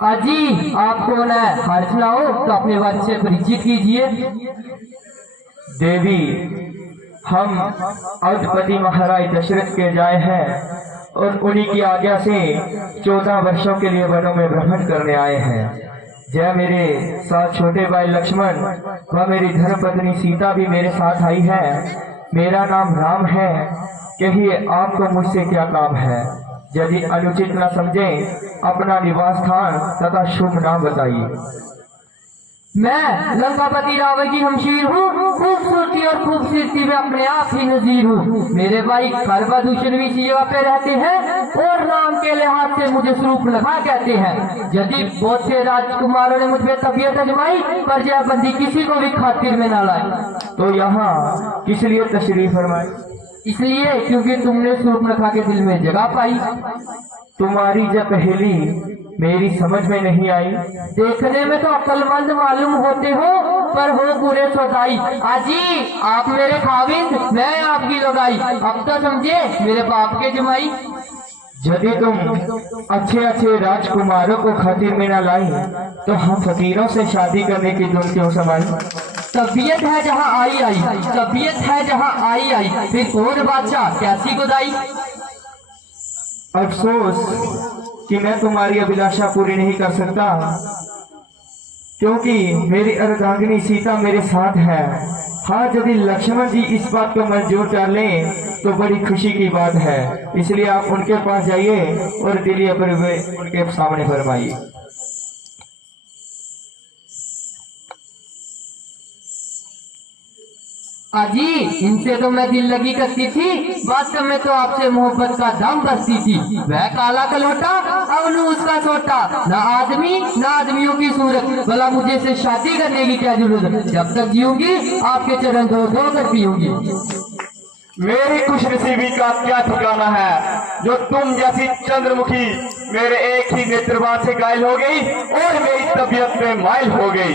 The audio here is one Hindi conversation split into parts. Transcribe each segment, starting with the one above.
अजी आप कौन है? हाथ लाओ तो अपने बात से परिचित कीजिए। देवी, हम अवधपति महाराज दशरथ के जाए हैं और उन्हीं की आज्ञा से 14 वर्षों के लिए वनों में भ्रमण करने आए हैं। जय मेरे साथ छोटे भाई लक्ष्मण व मेरी धर्मपत्नी सीता भी मेरे साथ आई है। मेरा नाम राम है। कहिए आपको मुझसे क्या काम है? यदि अनुचित न समझें अपना निवास स्थान तथा शुभ नाम बताइए। मैं लंकापति रावण की हमशीर हूँ। खूबसूरती और खूबसूरती में अपने आप ही नजीर हूँ। मेरे भाई खरबा दूसरी जगह पे रहते हैं और नाम के लिहाज से मुझे स्वरूप लगा कहते हैं। यदि बहुत से राजकुमारों ने मुझ पर तबीयत अजमाई पर यह बंदी किसी को भी खातिर में न लाई। तो यहाँ किस लिए तशरीफ फरमाई? इसलिए क्योंकि तुमने स्वरूप लखा के दिल में जगह पाई। तुम्हारी जब पहेली मेरी समझ में नहीं आई। देखने में तो अक्लमंद मालूम होते हो पर हो पूरे सौदाई। आजी आप मेरे खाविंद, मैं आपकी लगाई। अब तो समझे मेरे बाप के जमाई। यदि तुम अच्छे अच्छे राजकुमारों को खातिर में न लाई तो हम फकीरों से शादी करने की धुन क्यों समाई? तबीयत है जहाँ आई आई, तबीयत है जहाँ आई आई, फिर कौन बादशाह कैसी गुदाई। अफसोस कि मैं तुम्हारी अभिलाषा पूरी नहीं कर सकता, क्योंकि मेरी अर्धांगिनी सीता मेरे साथ है। हाँ, यदि लक्ष्मण जी इस बात को मंजूर कर लें तो बड़ी खुशी की बात है। इसलिए आप उनके पास जाइए और दिली अपने उनके सामने फरमाइए। अजी इनसे तो मैं दिल लगी करती थी, वास्तव में तो आपसे मोहब्बत का दम बरती थी। वह काला कलोटा अवनू उसका छोटा, न आदमी न आदमियों की सूरत। भला मुझे से शादी करने की क्या जरूरत? जब तक जीऊंगी आपके चरण धो धो कर पीऊंगी। मेरी खुशनसीबी का क्या ठिकाना है जो तुम जैसी चंद्रमुखी मेरे एक ही नेत्रवाद से घायल हो गई और मेरी तबीयत में माइल हो गई।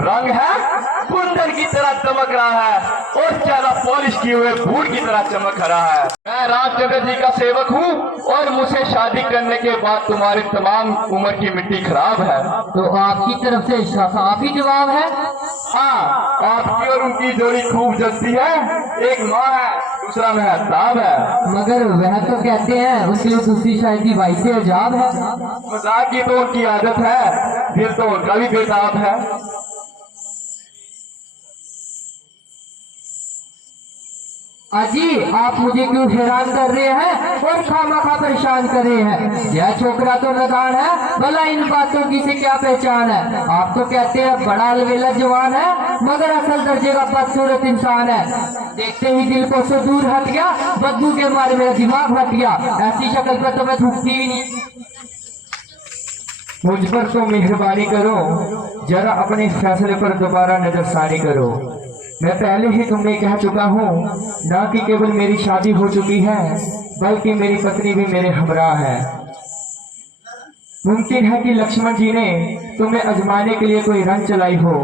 रंग है कुंदन की तरह चमक रहा है और चेहरा पॉलिश किए हुए फूल की तरह चमक रहा है। मैं रामचंद्र जी का सेवक हूँ और मुझसे शादी करने के बाद तुम्हारी तमाम उम्र की मिट्टी खराब है। तो आपकी तरफ से साफ ही जवाब है। हाँ, आपकी और उनकी जोड़ी खूब जलती है। एक माँ है, दूसरा महताब है। मगर वह तो कहते हैं उसकी दूसरी शायद भाई से अजाब है। मजाक की तो उनकी आदत है, दिल तो उनका भी बेताब है। अजी आप मुझे क्यों हैरान कर रहे हैं और खामखा परेशान कर रहे हैं? यह छोकरा तो नदान है, भला इन बातों की से क्या पहचान है? आप तो कहते हैं बड़ा अलवेला जवान है, मगर असल दर्जे का बदसूरत इंसान है। देखते ही दिल को से दूर हट गया, बदबू के मारे मेरा दिमाग हट गया। ऐसी शक्ल पर तो मैं थूकती भी नहीं। मुझ पर तो मेहरबानी करो, जरा अपने फैसले पर दोबारा नजरसानी करो। मैं पहले ही तुमने कह चुका हूँ, ना कि केवल मेरी शादी हो चुकी है बल्कि मेरी पत्नी भी मेरे हमराह है। मुमकिन है कि लक्ष्मण जी ने तुम्हें आजमाने के लिए कोई रंग चलाई हो,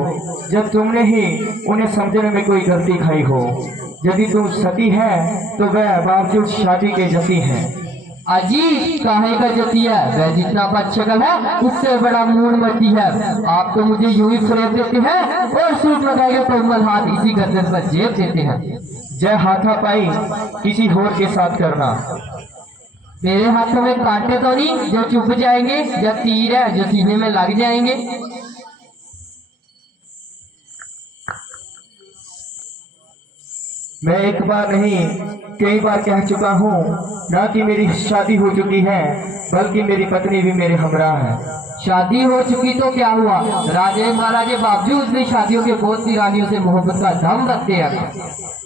जब तुमने ही उन्हें समझने में कोई गलती खाई हो। यदि तुम सती है तो वह बावजूद शादी के जती है। अजी काहे का जती है? वह जितना बदशक्ल है उससे बड़ा मूड मती है। आप तो मुझे यूं ही फरेब देते हैं और सूट लगाए कोमल हाथ इसी गर्दन पर जेब देते हैं। जय हाथापाई किसी होर के साथ करना। मेरे हाथों में कांटे तो नहीं जो चुभ जाएंगे, या तीर है जो सीने में लग जाएंगे। मैं एक बार नहीं कई बार कह चुका हूँ, ना कि मेरी शादी हो चुकी है बल्कि मेरी पत्नी भी मेरे हमराह है। शादी हो चुकी तो क्या हुआ? राजे महाराजे बावजूद भी शादियों के बहुत सी रानियों से मोहब्बत का दम रखते हैं।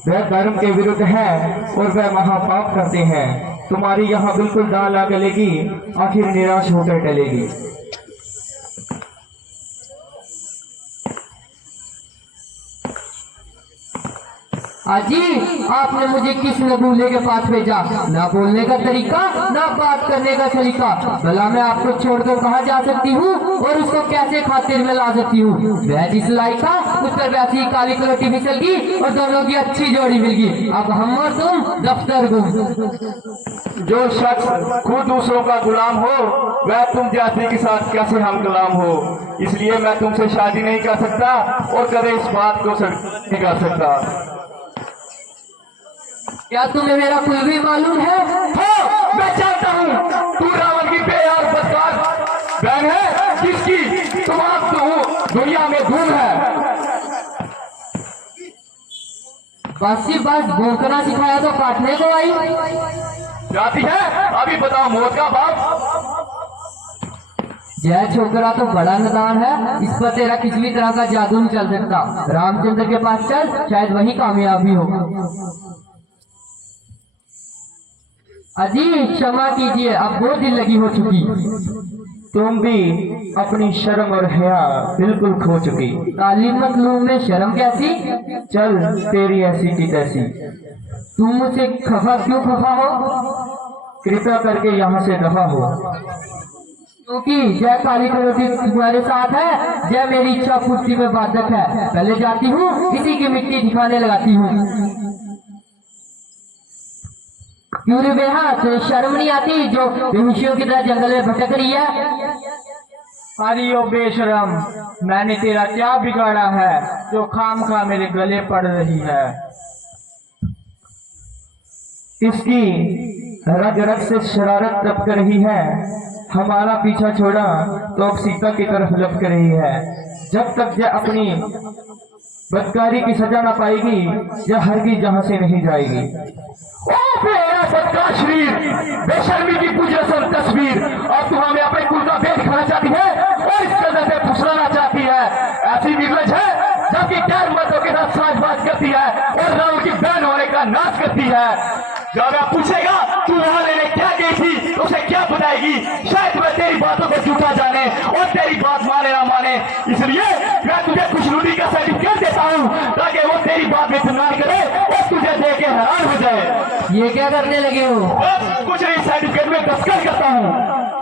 वह धर्म के विरुद्ध है और वह महापाप करते हैं। तुम्हारी यहाँ बिल्कुल दाल आ गलेगी, आखिर निराश होकर टलेगी। अजी आपने मुझे किस नबूले के पास भेजा? ना बोलने का तरीका, ना बात करने का सलीका। भला मैं आपको छोड़कर कहाँ जा सकती हूँ और उसको कैसे खातिर में ला सकती हूँ? वह जिस लायक था उस पर वैसी ही काली कलोटी फिसल गई और दोनों की अच्छी जोड़ी मिल गई। अब हम और तुम दफ्तर गुम। जो शख्स खुद दूसरों का गुलाम हो वह तुम जैसे के साथ कैसे हम कलाम हो। इसलिए मैं तुमसे शादी नहीं कर सकता और कभी इस बात को नहीं कर सकता। क्या तुम्हें मेरा कुल भी मालूम है? हो, मैं जानता हूँ तू रावण की बेयार बदकार बहन है जिसकी तमाम दुनिया में धूम है। बस ही बस भूखना सिखाया तो काटने को आई। जाती है अभी बताओ मौत का बाप। यह छोकरा तो बड़ा नादान है, इस पर तेरा किसी भी तरह का जादू नहीं चल सकता। रामचंद्र के पास चल, शायद वही कामयाबी हो। अजी क्षमा कीजिए, अब बहुत दिन लगी हो चुकी। तुम भी अपनी शर्म और हया बिल्कुल खो चुकी। तालीम मतलूब में शर्म कैसी? चल तेरी ऐसी की तैसी। तुम मुझसे खफा क्यों खफा हो? कृपया करके यहाँ से दफा हो। क्योंकि जय काली कलोटी तुम्हारे साथ है, जय मेरी इच्छा पूर्ति में बाधक है। पहले जाती हूँ किसी की मिट्टी दिखाने लगाती हूँ। क्यों रे बेहा, तो शर्म नहीं आती जो बेहोशियों की तरह जंगल में भटक रही है? अरे ओ बेशरम, मैंने तेरा क्या बिगाड़ा है जो खाम खा मेरे गले पड़ रही है? इसकी रग रग से शरारत तपक रही है। हमारा पीछा छोड़ा तो अब सीता की तरफ लपक रही है। जब तक यह अपनी बदकारी की सजा ना पाएगी यह हरगिज जहां से नहीं जाएगी। ओ बदकार शरीर, बेशर्मी की पूजरसन तस्वीर, और तू हमें अपने कुल का भेद दिखाना चाहती है और इस कदर से फुसलाना चाहती है। ऐसी निर्लज है जबकि गैर मर्दों के साथ साझबाज करती है और रावण की बहन होने का नाच करती है। जब मैं पूछेगा तू वहां लेने क्या गई थी तो उसे क्या बताएगी? शायद मैं तेरी बातों को झूठा जाने और तेरी बात माने ना माने। इसलिए मैं तुझे कुछ लूटी का सर्टिफिकेट देता हूँ ताकि वो तेरी बात में इत्मीनान करे और तुझे देख के हैरान हो जाए। ये क्या करने लगे हो? बस कुछ नहीं, सर्टिफिकेट में दस्तखत करता हूँ।